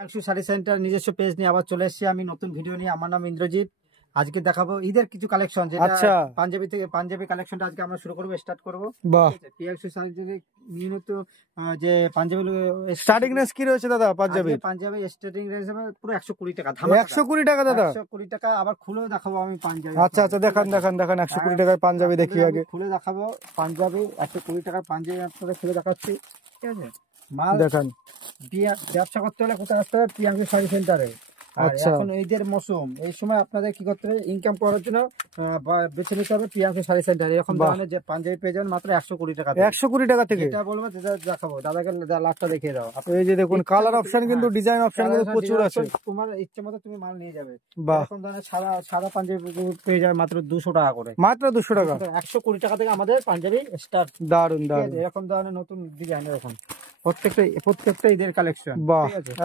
Priyanshu sari centre নিজস্ব page নিয়ে আবার চলে এসেছি আমি নতুন ভিডিও নিয়ে। আমার নাম ইন্দ্রজিৎ। আজকে দেখাবো ঈদের কিছু কালেকশন, যেটা পাঞ্জাবি কালেকশনটা আজকে আমরা শুরু করবো, স্টার্ট করবো। প্রিয়াংশু শাড়ি নিয়মিত যে পাঞ্জাবি স্টার্টিং রেঞ্জ কি রয়েছে দাদা? পাঞ্জাবি স্টার্টিং রেঞ্জ হবে পুরো 120 টাকা। 120 টাকা দাদা? 120 টাকা। আবার খুলেও দেখাবো আমি পাঞ্জাবি। আচ্ছা দেখান 120 টাকার পাঞ্জাবি দেখি আগে। খুলে দেখাবো পাঞ্জাবি 120 টাকার পাঞ্জাবি আপনাদের খুলে দেখাচ্ছি, ঠিক আছে? মাল দেখান। ব্যবসা করতে হলে কোথায় আসতে হবে? প্রিয়াংশু শাড়ি সেন্টারে। এখন ঈদের মৌসুম, এই সময় আপনাদের কি করতে হবে? ইনকাম করার জন্য বেছে নিতে হবে প্রিয়াংশু শাড়ি সেন্টার। এরকম ধরনের যে পাঞ্জাবি পেয়ে যাবেন মাত্র 120 টাকা। 120 টাকা থেকে এটা বলবো, দেখাবো দাদাকে লাভটা দেখিয়ে দাও। এই যে দেখুন কালার অপশন কিন্তু ডিজাইন অপশন কিন্তু প্রচুর আছে। তোমার ইচ্ছে মতো তুমি মাল নিয়ে যাবে। এরকম ধরনের সাদা পাঞ্জাবি পেয়ে যাবে মাত্র 200 টাকা করে। মাত্র 200 টাকা। 120 টাকা থেকে আমাদের পাঞ্জাবি স্টার্ট। দারুন। এরকম ধরনের নতুন ডিজাইন, এরকম প্রত্যেকটা ঈদের কালেকশন।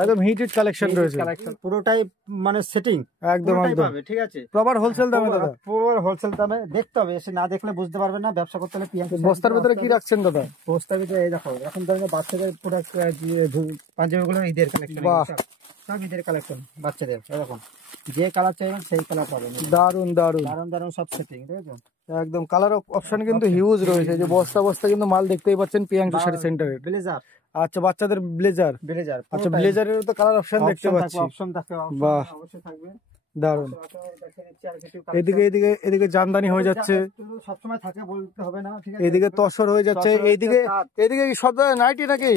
একদম হিটেড কালেকশন রয়েছে, পুরোটাই মানে সেটিং একদম পাবে, ঠিক আছে? প্রপার হোলসেল দামে দাদা, প্রপার হোলসেল দামে। দেখতে হবে, এসে না দেখলে বুঝতে পারবেন না। ব্যবসা করতে হলে প্রিয়াংশু বস্তার ভিতরে কি রাখছেন দাদা? বস্তার ভিতরে এই দেখো এরকম ধরনের বাচ্চাদের প্রোডাক্ট, পাঞ্জাবিগুলো ঈদের কালেকশন, সব ঈদের কালেকশন বাচ্চাদের। এরকম যে কালার চাইবেন সেই কালার পাবেন। দারুন সব সেটিং, ঠিক আছে? একদম কালার অপশন কিন্তু হিউজ রয়েছে। যে বস্তা কিন্তু মাল দেখতেই পাচ্ছেন প্রিয়াংশু শাড়ি সেন্টারে। ব্লেজার, আচ্ছা বাচ্চাদের ব্লেজার। আচ্ছা ব্লেজারের তো কালার অপশন দেখতে পাচ্ছি। বাহ অবশ্যই থাকবে, দারুন। এদিকে জামদানি হয়ে যাচ্ছে, সবসময় থাকে বলতে হবে না, ঠিক আছে? এদিকে তসর হয়ে যাচ্ছে, এইদিকে সব নাইটি নাকি?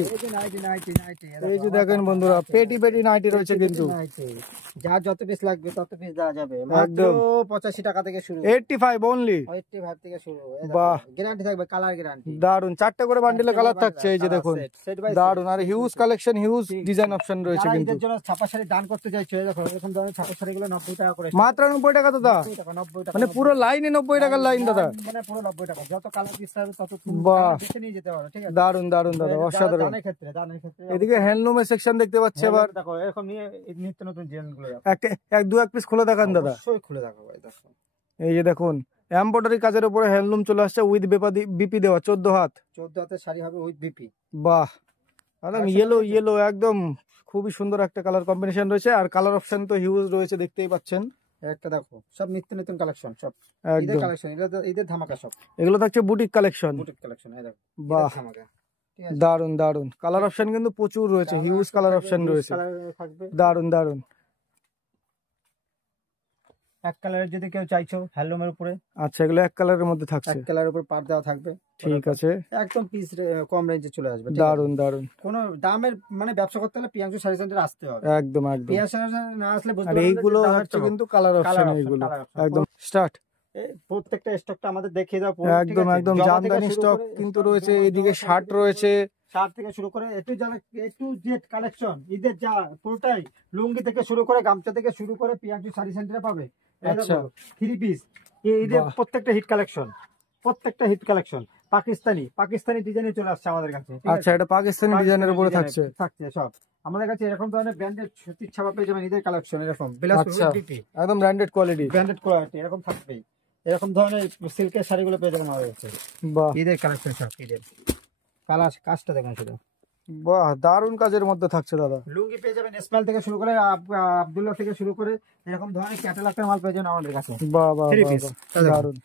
এই যে দেখেন বন্ধুরা, পেটি নাইটি রয়েছে কিন্তু। যার যত পিস লাগবে তত পিস দেওয়া যাবে। মাত্র 85 টাকা থেকে শুরু, 85 অনলি। 85 থেকে শুরু। বাহ, গ্যারান্টি থাকবে, কালার গ্যারান্টি। দারুন, 4টে করে বান্ডিলে কালার থাকছে। এই যে দেখুন দারুন, আর huge collection, huge design option রয়েছে কিন্তু। এর জন্য ছাপা শাড়ি দান করতে চাইছো, দেখো এরকম ধরনের ছাপা শাড়িগুলো 90 টাকা করে। মাত্র 90 টাকা দাদা? 90 টাকা, মানে পুরো লাইনে 90 টাকার লাইন দাদা? মানে পুরো 90 টাকা। যত কালার পিস থাকবে তত বেছে নিয়ে যেতে পারো, ঠিক আছে? দারুন দাদা, অসাধারণ। দানের ক্ষেত্রে এদিকে হ্যান্ডলুমের সেকশন দেখতে পাচ্ছি। আবার দেখো এরকম নিয়ে নিত্য নতুন ডিজাইনগুলো এক পিস খুলে দেখান দাদা। অবশ্যই খুলে দেখাবো। দেখো এই যে দেখুন এমব্রয়ডারি কাজের উপরে হ্যান্ডলুম চলে আসছে, উইথ বিপি দেওয়া। 14 হাতের শাড়ি হবে উইথ বিপি। বাহ, একদম ইয়েলো একদম খুবই সুন্দর একটা কালার কম্বিনেশন রয়েছে। আর কালার অপশন তো হিউজ রয়েছে, দেখতেই পাচ্ছেন। একটা দেখো সব নিত্য নতুন কালেকশন, সব ঈদের কালেকশন, ঈদের ধামাকা সব। এগুলো থাকছে বুটিক কালেকশন। এই দেখো বাহ, দারুন। কালার অপশন কিন্তু প্রচুর রয়েছে, হিউজ কালার অপশন রয়েছে। দারুন। এক কালারের যদি কেউ চাইছো হ্যান্ডলুমের উপরে, আচ্ছা এগুলো এক কালারের মধ্যে থাকছে। এক কালারের উপর পার দেওয়া থাকবে, ঠিক আছে? একদম পিস কম রেঞ্জে চলে আসবে। দারুন। কোনো দামের মানে ব্যবসা করতে হলে প্রিয়াংশু শাড়ি সেন্টারে আসতে হবে। একদম প্রিয়াংশু না আসলে বুঝতে পারবেন না। এইগুলো হচ্ছে কিন্তু কালার অপশন, এইগুলো একদম স্টার্ট। প্রত্যেকটা স্টকটা আমাদের দেখিয়ে দাও। একদম জামদানি স্টক কিন্তু রয়েছে। এইদিকে শার্ট রয়েছে, শার্ট থেকে শুরু করে এ টু জেড কালেকশন ঈদের, যা পুরোটাই লুঙ্গি থেকে শুরু করে গামছা থেকে শুরু করে প্রিয়াংশু শাড়ি সেন্টারে পাবে। আচ্ছা 3 পিস ঈদের প্রত্যেকটা হিট কালেকশন। পাকিস্তানি ডিজাইনে চলে আসছে আমাদের কাছে। আচ্ছা এটা পাকিস্তানি ডিজাইনের উপরে থাকছে সব আমাদের কাছে। এরকম ধরনের ব্র্যান্ডেড সুতির ছাপা পেয়ে যাবেন ঈদের কালেকশন। এরকম একদম ব্র্যান্ডেড কোয়ালিটি এরকম থাকবেই। এরকম ধরনের সিল্কের শাড়িগুলো পেয়ে যাবেন আমাদের কাছে। বাহ, ঈদের কালেকশন সব। ঈদের কাজটা দেখুন শুধু, বাহ দারুন কাজের মধ্যে থাকছে দাদা। লুঙ্গি পেয়ে যাবেন স্মেল থেকে শুরু করে আব্দুল্লাহ থেকে শুরু করে এরকম ধরনের ক্যাটালগের মাল পেয়ে যাবেন আমাদের কাছে। বাহ, দারুন,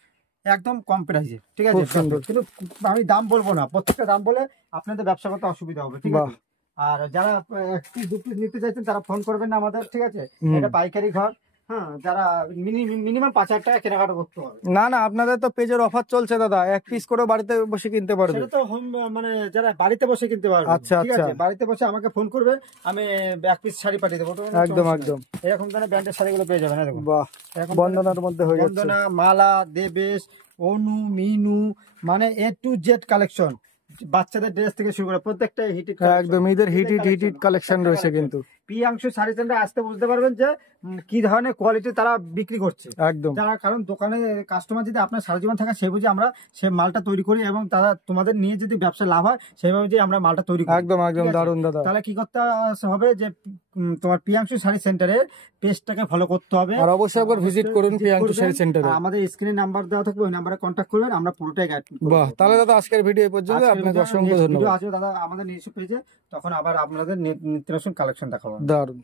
একদম কম প্রাইসে, ঠিক আছে? কিন্তু আমি দাম বলবো না, প্রত্যেকটা দাম বলে আপনাদের ব্যবসা করতে অসুবিধা হবে, ঠিক আছে? আর যারা 1 পিস নিতে চাইছেন তারা ফোন করবেন না আমাদের, ঠিক আছে? এটা পাইকারি ঘর। হ্যাঁ, যারা মিনিমাম 5,000 টাকা কেনাকাটা করতে হবে। না আপনাদের তো পেজের অফার চলছে দাদা, 1 পিস করে বাড়িতে বসে কিনতে পারবে। সেটা তো মানে যারা বাড়িতে বসে কিনতে পারবে, ঠিক আছে? বাড়িতে বসে আমাকে ফোন করবে, আমি 1 পিস শাড়ি পাঠিয়ে দেবো। একদম এরকম ধরনের ব্র্যান্ডের শাড়িগুলো পেয়ে যাবেন। দেখুন বাহ, বন্দনার মধ্যে হয়ে যাচ্ছে। বন্দনা, মালা, দেবেশ, অনু, মিনু, মানে এ টু জেড কালেকশন। বাচ্চাদের ড্রেস থেকে শুরু করে প্রত্যেকটা একদম ঈদের হিট কালেকশন রয়েছে কিন্তু। প্রিয়াংশু শাড়ি সেন্টারে আসতে বুঝতে পারবেন যে কি ধরনের কোয়ালিটি তারা বিক্রি করছে। একদম, কারণ দোকানে কাস্টমার যদি আপনার সারা জীবন থাকে সেই বুঝে আমরা সেই মালটা তৈরি করি, এবং তারা তোমাদের নিয়ে যদি ব্যবসা লাভ হয় সেইভাবে যে আমরা মালটা তৈরি করি। একদম দারুন দাদা। তাহলে কি করতে হবে যে তোমার প্রিয়াংশু শাড়ি সেন্টারের পেজটাকে ফলো করতে হবে, আর অবশ্যই একবার ভিজিট করুন প্রিয়াংশু শাড়ি সেন্টারে। আমাদের স্ক্রিনে নাম্বার দেওয়া থাকবে, ওই নাম্বারে কন্ট্যাক্ট করবেন, আমরা পুরোটাই গাইড করব। বাহ, তাহলে দাদা আজকের ভিডিও এই পর্যন্ত, আপনাকে অসংখ্য ধন্যবাদ। ভিডিও আছে দাদা আমাদের নিজস্ব পেজে, তখন আবার আপনাদের নিত্য নতুন কালেকশন দেখাবো। দারুণ।